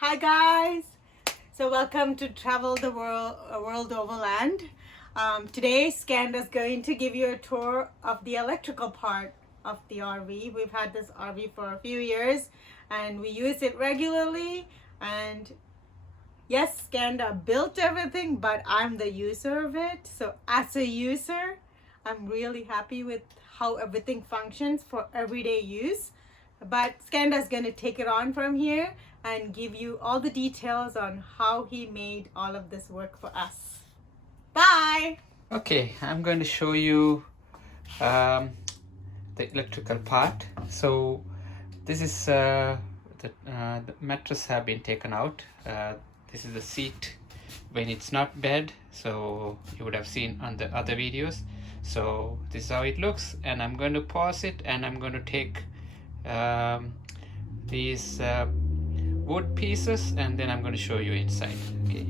Hi guys! So welcome to Travel the World Overland. Today Scanda's going to give you a tour of the electrical part of the RV. We've had this RV for a few years and we use it regularly, and yes, Scanda built everything, but I'm the user of it. So as a user, I'm really happy with how everything functions for everyday use. But Scanda's going to take it on from here and give you all the details on how he made all of this work for us. Bye! Okay, I'm going to show you the electrical part. So this is the mattress have been taken out. This is the seat when it's not bed, so you would have seen on the other videos. So this is how it looks, and I'm going to pause it and I'm going to take these wood pieces and then I'm going to show you inside. Okay,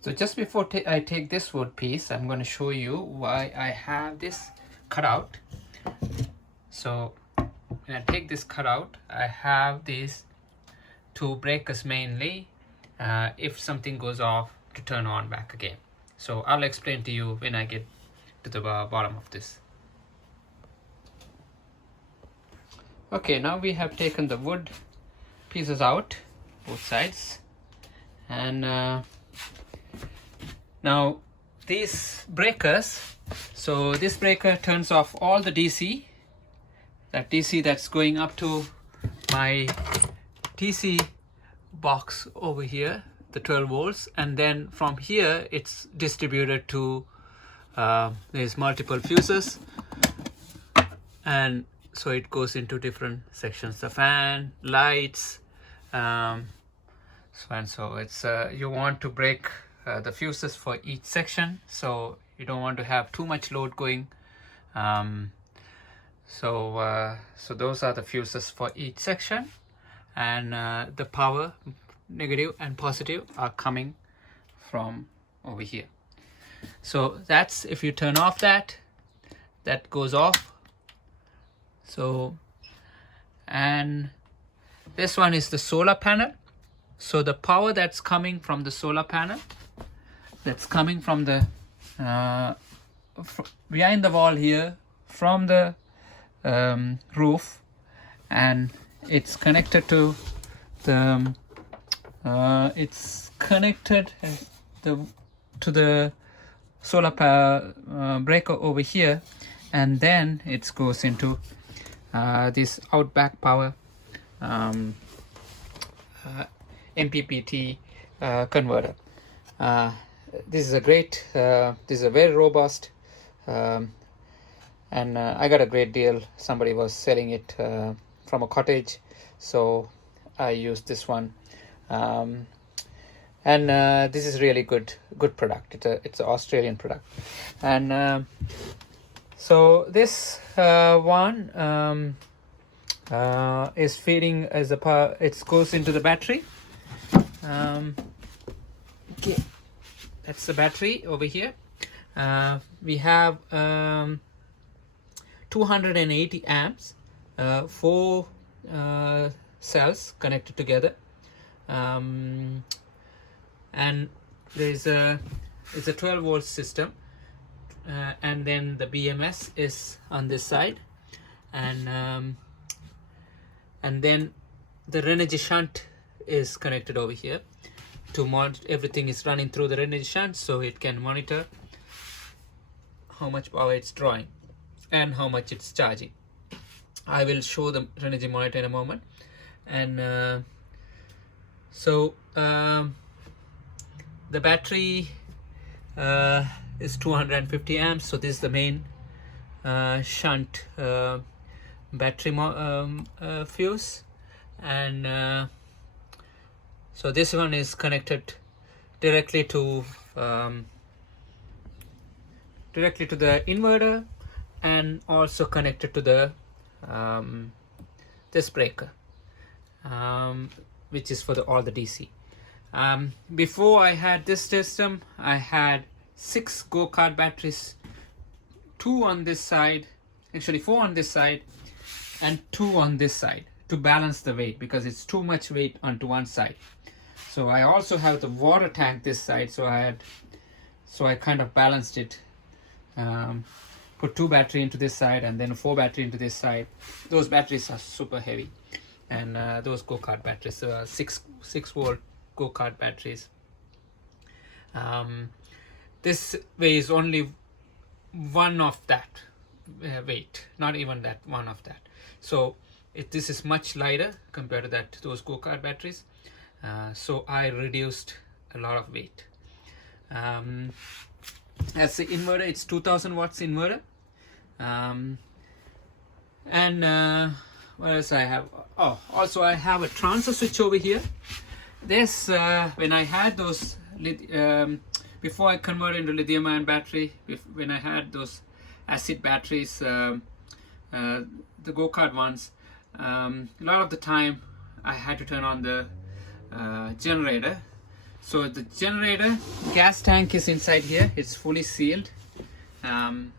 so just before I take this wood piece, I'm going to show you why I have this cut out. So when I take this cut out, I have these two breakers mainly, if something goes off, to turn on back again. So I'll explain to you when I get to the bottom of this. Okay, now we have taken the wood pieces out, both sides, and now these breakers, so this breaker turns off all the DC, that DC that's going up to my TC box over here, the 12 volts, and then from here it's distributed to there's multiple fuses, and so it goes into different sections, the fan, lights, so it's you want to break the fuses for each section, so you don't want to have too much load going. So those are the fuses for each section, and the power, negative and positive, are coming from over here. So that's, if you turn off that goes off. So, and this one is the solar panel. So the power that's coming from the solar panel, that's coming from the behind the wall here, from the roof, and it's connected to the to the solar power breaker over here, and then it goes into this outback power MPPT converter. This is a great, this is a very robust, and I got a great deal. Somebody was selling it from a cottage, so I used this one, and this is really good product. It's an Australian product, and so this one is feeding as a power. It goes into the battery. Okay, that's the battery over here. We have 280 amps, 4 cells connected together, and it's a 12 volt system, and then the BMS is on this side, and then the Renogy shunt is connected over here to monitor. Everything is running through the Renogy shunt, so it can monitor how much power it's drawing and how much it's charging. I will show the Renogy monitor in a moment. And the battery is 250 amps, so this is the main shunt battery fuse, and so this one is connected directly to the inverter, and also connected to the this breaker, which is for all the DC. Before I had this system, I had 6 go-kart batteries, 2 on this side, actually 4 on this side and 2 on this side, to balance the weight, because it's too much weight onto one side. So I also have the water tank this side, so I kind of balanced it. Put 2 battery into this side and then 4 battery into this side. Those batteries are super heavy, and those go-kart batteries, 6-volt go-kart batteries. This weighs only one of that weight, not even that one of that. So this is much lighter compared to those go-kart batteries. So I reduced a lot of weight. As the inverter, it's 2000 watts inverter. And what else I have? Oh, also I have a transfer switch over here. This when I had those before I converted into lithium ion battery, when I had those acid batteries, the go-kart ones, a lot of the time I had to turn on the generator. So the generator gas tank is inside here. It's fully sealed, and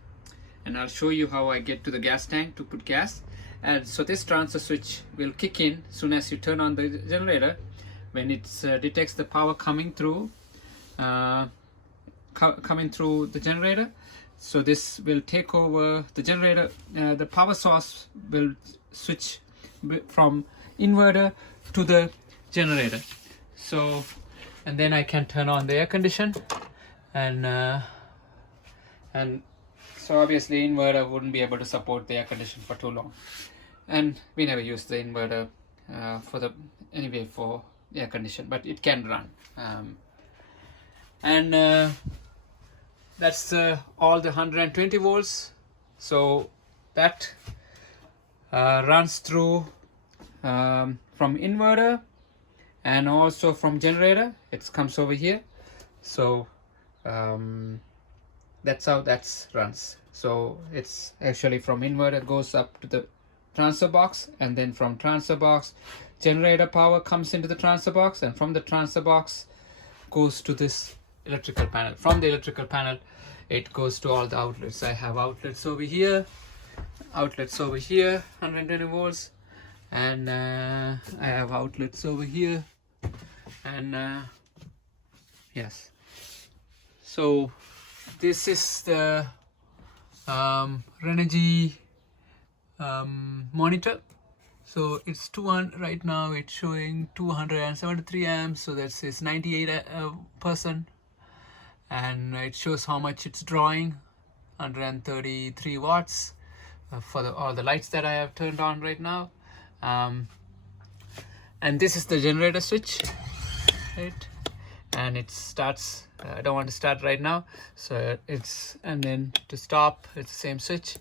I'll show you how I get to the gas tank to put gas. And so this transfer switch will kick in soon as you turn on the generator. When it detects the power coming through the generator, so this will take over the generator. The power source will switch from inverter to the generator. So, and then I can turn on the air condition, and so obviously inverter wouldn't be able to support the air condition for too long, and we never use the inverter for air condition, but it can run. And that's all the 120 volts. So that runs through from inverter and also from generator. It comes over here. So that's how that runs. So it's actually from inverter goes up to the transfer box, and then from transfer box generator power comes into the transfer box, and from the transfer box goes to this electrical panel. From the electrical panel it goes to all the outlets. I have outlets over here, 120 volts, and I have outlets over here, and yes. So this is the Renogy monitor. So it's 200 right now. It's showing 273 amps. So that says 98%, and it shows how much it's drawing. 133 watts for all the lights that I have turned on right now. And this is the generator switch, right? And it starts. I don't want to start right now, so it's, and then to stop it's the same switch.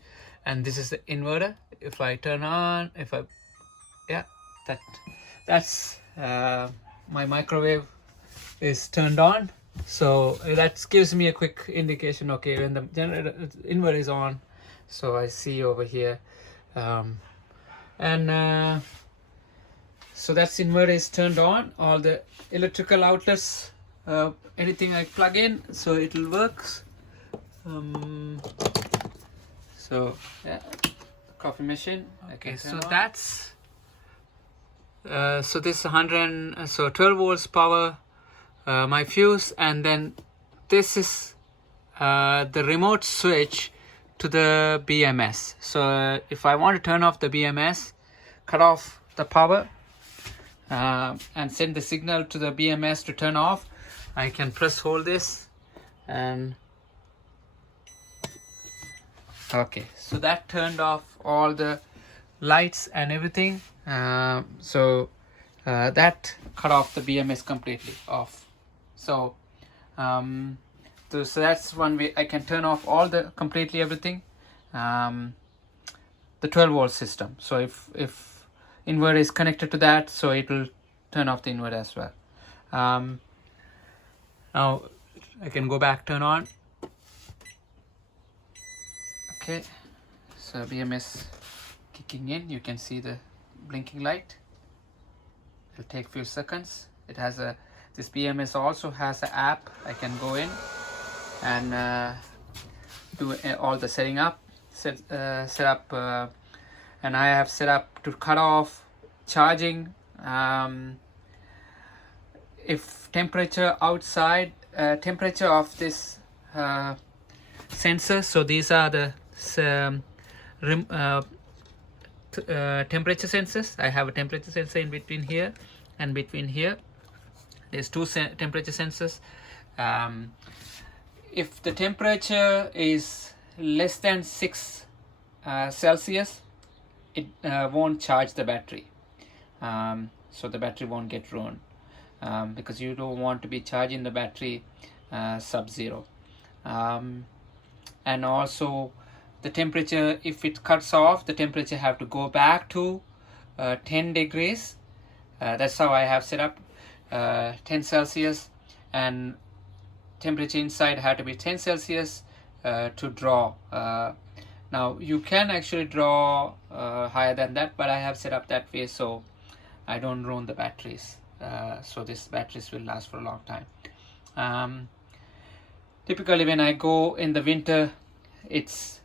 And this is the inverter. If I turn on, that's my microwave is turned on. So that gives me a quick indication, okay, when the inverter is on. So I see over here, and so that's inverter is turned on. All the electrical outlets, anything I plug in, so it'll work. So yeah, coffee machine. Okay, so that's so this 12 volts power my fuse, and then this is the remote switch to the BMS. So if I want to turn off the BMS, cut off the power, and send the signal to the BMS to turn off, I can hold this, and okay, so that turned off all the lights and everything. So that cut off the BMS completely off. So so that's one way I can turn off completely everything. The 12 volt system. So if inverter is connected to that, so it will turn off the inverter as well. Now I can go back, turn on. Okay, so BMS kicking in. You can see the blinking light. It'll take a few seconds. It has this BMS also has an app. I can go in and do all the setting up, set up, and I have set up to cut off charging. If temperature outside, temperature of this sensor, so these are the temperature sensors. I have a temperature sensor in between here and between here. There's two temperature sensors. If the temperature is less than 6 Celsius, it won't charge the battery. So the battery won't get ruined, because you don't want to be charging the battery sub-zero. And also the temperature, if it cuts off, the temperature have to go back to 10 degrees. That's how I have set up 10 Celsius, and temperature inside had to be 10 Celsius to draw. Now you can actually draw higher than that, but I have set up that way so I don't ruin the batteries. So these batteries will last for a long time. Typically when I go in the winter, it's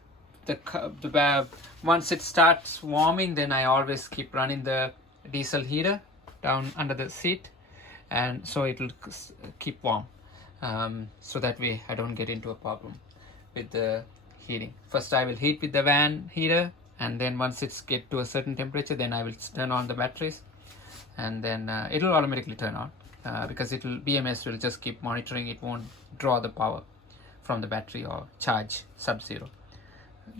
once it starts warming, then I always keep running the diesel heater down under the seat, and so it will keep warm. So that way I don't get into a problem with the heating. First I will heat with the van heater, and then once it's get to a certain temperature, then I will turn on the batteries, and then it will automatically turn on, because BMS will just keep monitoring. It won't draw the power from the battery or charge sub-zero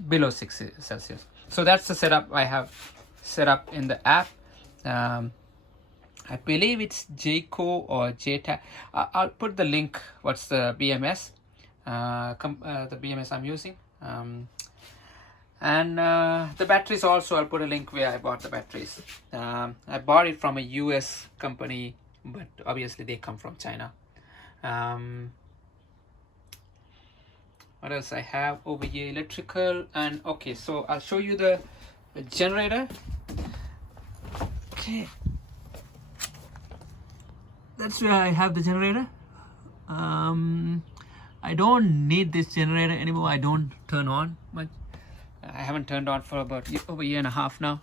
below 6 Celsius. So that's the setup I have set up in the app. I believe it's Jayco or JTAG. I'll put the link. What's the BMS? The BMS I'm using. And the batteries also, I'll put a link where I bought the batteries. I bought it from a US company, but obviously they come from China. What else I have over here? Electrical. And okay, so I'll show you the generator. Okay, that's where I have the generator. I don't need this generator anymore. I don't turn on much. I haven't turned on for about over a year and a half now.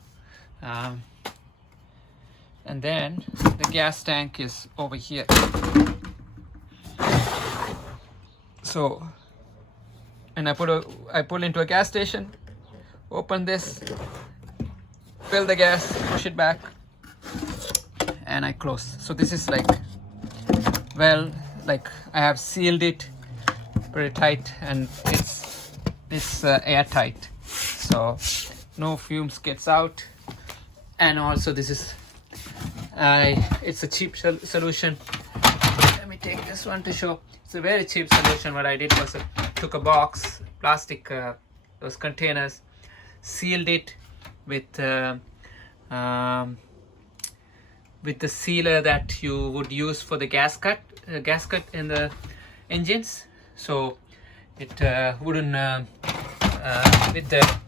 And then the gas tank is over here. So, and I pull into a gas station, open this, fill the gas, push it back, and I close. So this is like, well, like I have sealed it pretty tight, and it's airtight, so no fumes gets out. And also this is it's a cheap solution. Let me take this one to show. It's a very cheap solution. What I did was I took a box, plastic, those containers, sealed it with the sealer that you would use for the gasket in the engines, so it wouldn't with the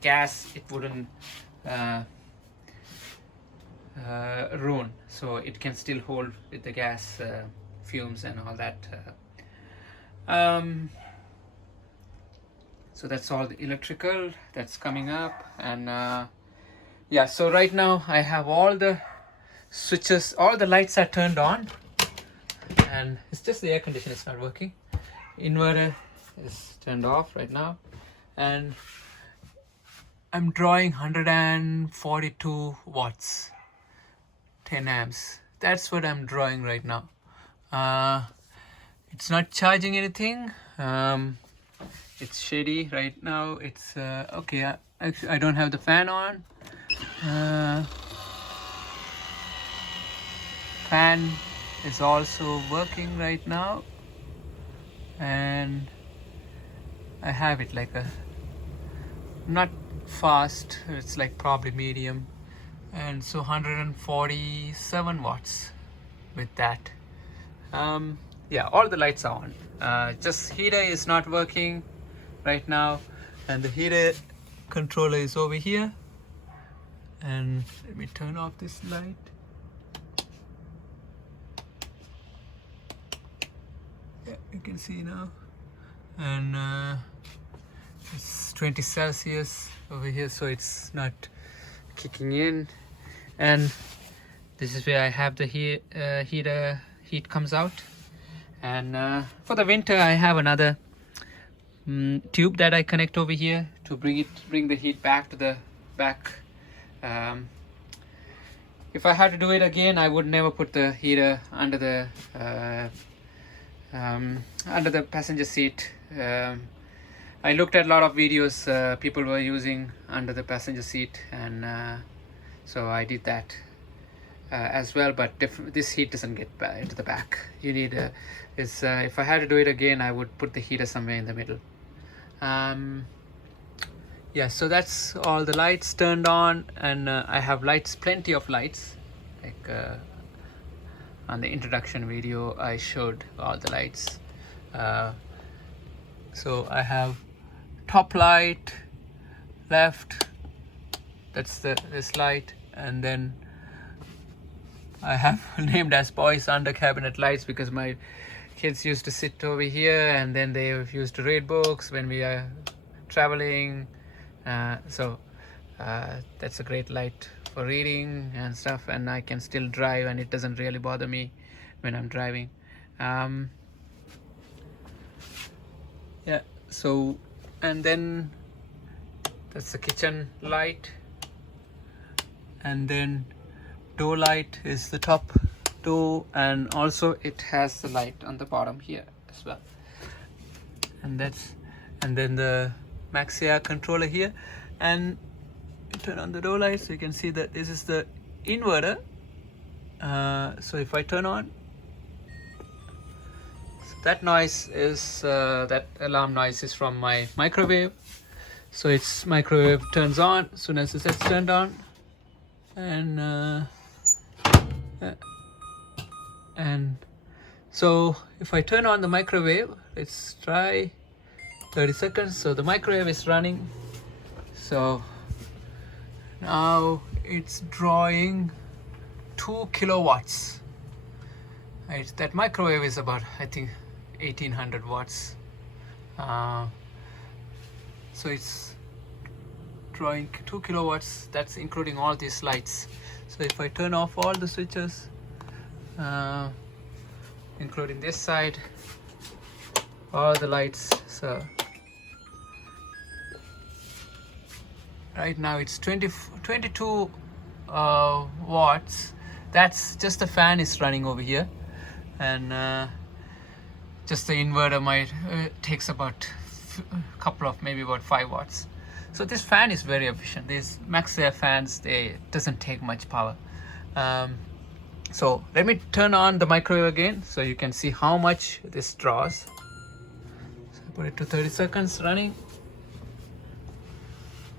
gas, it wouldn't ruin, so it can still hold with the gas fumes and all that. So that's all the electrical that's coming up. And yeah, so right now I have all the switches, all the lights are turned on, and it's just the air conditioner is not working. Inverter is turned off right now, and I'm drawing 142 watts, 10 amps. That's what I'm drawing right now. It's not charging anything. It's shady right now. It's okay. Actually, I don't have the fan on. Fan is also working right now, and I have it like a not fast, it's like probably medium, and so 147 watts with that. Yeah, all the lights are on. Just heater is not working right now, and the heater controller is over here. And let me turn off this light. Yeah, you can see now. And it's 20 Celsius over here, so it's not kicking in, and this is where I have the heat comes out. And for the winter I have another tube that I connect over here to bring the heat back to the back. If I had to do it again, I would never put the heater under the passenger seat. I looked at a lot of videos people were using under the passenger seat, and so I did that as well, but this heat doesn't get into the back. You need if I had to do it again, I would put the heater somewhere in the middle. Yeah, so that's all the lights turned on, and I have lights, plenty of lights, like on the introduction video I showed all the lights. So I have top light left, that's this light, and then I have named as boys under cabinet lights because my kids used to sit over here, and then they used to read books when we are traveling. So that's a great light for reading and stuff, and I can still drive and it doesn't really bother me when I'm driving. Yeah, so, and then that's the kitchen light, and then door light is the top door, and also it has the light on the bottom here as well. And then the Maxia controller here, and turn on the door light so you can see that this is the inverter. So if I turn on, so that noise is that alarm noise is from my microwave. So its microwave turns on as soon as it's turned on, and so if I turn on the microwave, let's try 30 seconds. So the microwave is running, so now it's drawing 2 kilowatts. Right, that microwave is about, I think, 1800 watts. So it's drawing 2 kilowatts. That's including all these lights. So if I turn off all the switches, including this side, all the lights, so right now it's 22 watts. That's just the fan is running over here, and just the inverter might takes about a couple of, maybe about 5 watts. So this fan is very efficient. These Maxia fans, they doesn't take much power. So let me turn on the microwave again so you can see how much this draws. So I put it to 30 seconds running.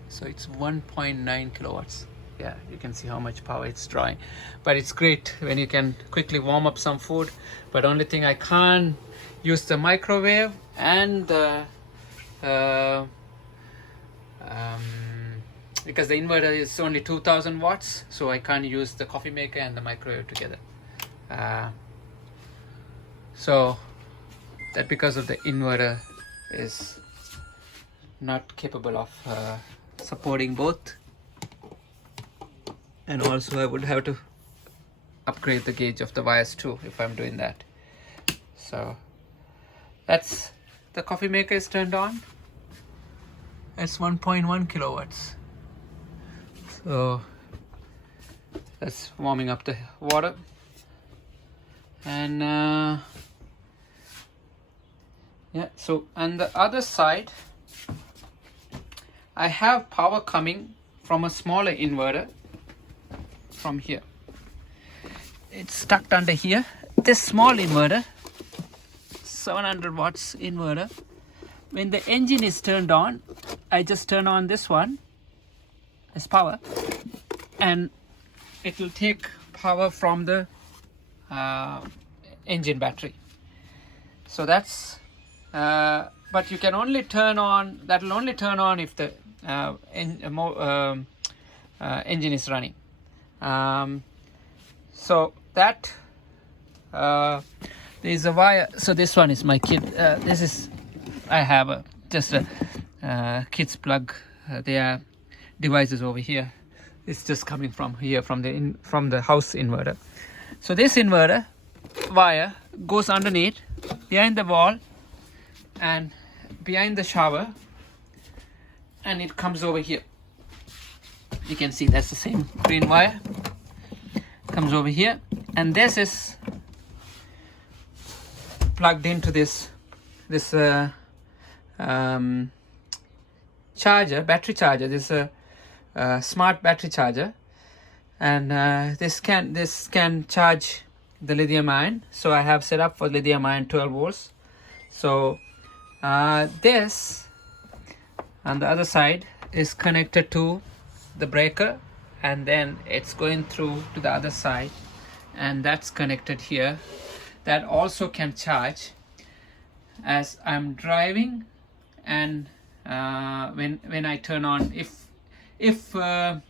So it's 1.9 kilowatts. Yeah, you can see how much power it's drawing. But it's great when you can quickly warm up some food. But only thing, I can't use the microwave and the because the inverter is only 2000 watts, so I can't use the coffee maker and the microwave together. So that because of the inverter is not capable of supporting both, and also I would have to upgrade the gauge of the wires too if I'm doing that. So that's, the coffee maker is turned on. It's 1.1 kilowatts. So that's warming up the water, and yeah, so on the other side I have power coming from a smaller inverter from here. It's stuck under here. This small inverter, 700 watts inverter, when the engine is turned on, I just turn on this one as power, and it will take power from the engine battery. So that's but you can only turn on, that will only turn on if the engine is running. So that there is a wire. So this one is my kid. This is, I have just a kids plug. They are devices over here. It's just coming from here, from the house inverter. So this inverter wire goes underneath, behind the wall and behind the shower, and it comes over here. You can see that's the same green wire, comes over here, and this is plugged into this charger, battery charger. This is a smart battery charger, and this can charge the lithium ion. So I have set up for lithium ion 12 volts. So this on the other side is connected to the breaker, and then it's going through to the other side, and that's connected here. That also can charge as I'm driving, and when I turn on, if I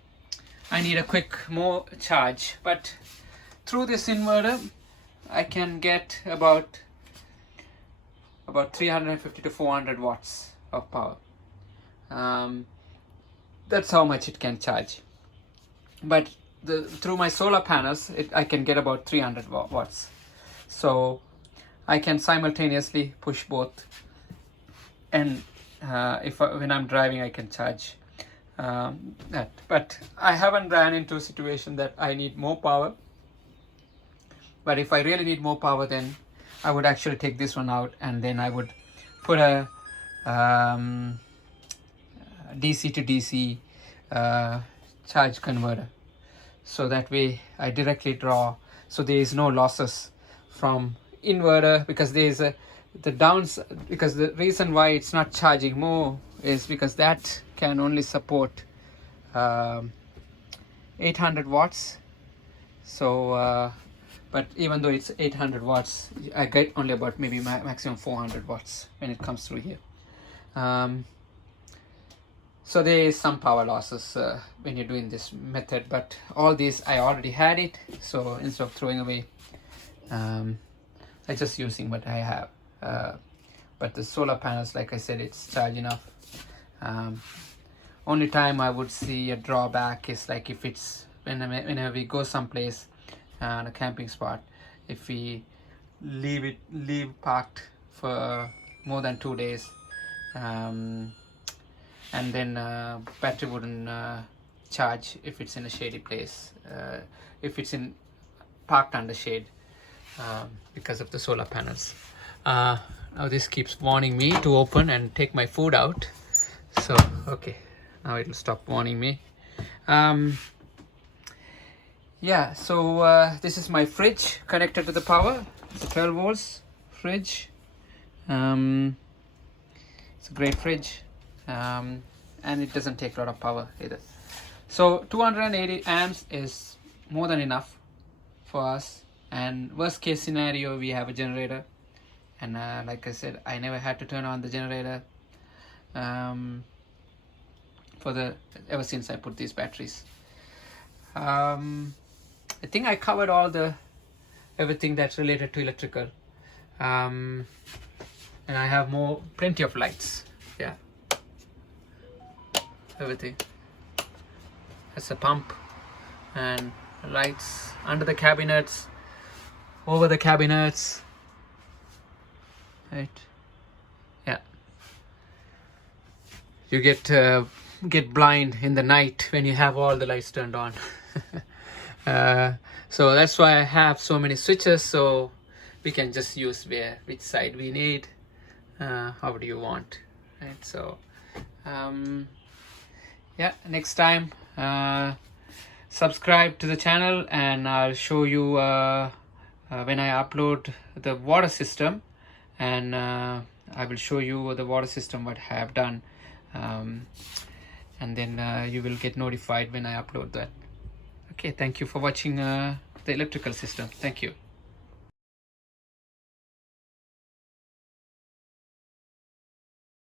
need a quick more charge. But through this inverter I can get about 350 to 400 watts of power. That's how much it can charge. But through my solar panels I can get about 300 watts. So I can simultaneously push both, and when I'm driving I can charge that. But I haven't ran into a situation that I need more power. But if I really need more power, then I would actually take this one out, and then I would put a DC to DC charge converter, so that way I directly draw, so there is no losses from inverter, because there is because the reason why it's not charging more is because that can only support 800 watts. So but even though it's 800 watts, I get only about maybe maximum 400 watts when it comes through here. So there is some power losses when you're doing this method, but all these I already had it, so instead of throwing away, I'm just using what I have. But the solar panels, like I said, it's charged enough. Only time I would see a drawback is like if it's whenever we go someplace on a camping spot, if we leave parked for more than 2 days, and then battery wouldn't charge if it's in a shady place, if it's parked under shade, because of the solar panels. Now this keeps warning me to open and take my food out, so okay, now it'll stop warning me. Yeah, so this is my fridge connected to the power. It's a 12 volts fridge. It's a great fridge, and it doesn't take a lot of power either. So 280 amps is more than enough for us, and worst case scenario we have a generator, and like I said, I never had to turn on the generator ever since I put these batteries. I think I covered everything that's related to electrical, and I have plenty of lights. Yeah, everything. That's a pump, and lights under the cabinets, over the cabinets, right? Yeah, you get blind in the night when you have all the lights turned on. So that's why I have so many switches, so we can just use which side we need, how do you want, right? So yeah, next time subscribe to the channel, and I'll show you when I upload the water system, and I will show you the water system what I have done, and then you will get notified when I upload that. Okay, thank you for watching the electrical system. Thank you.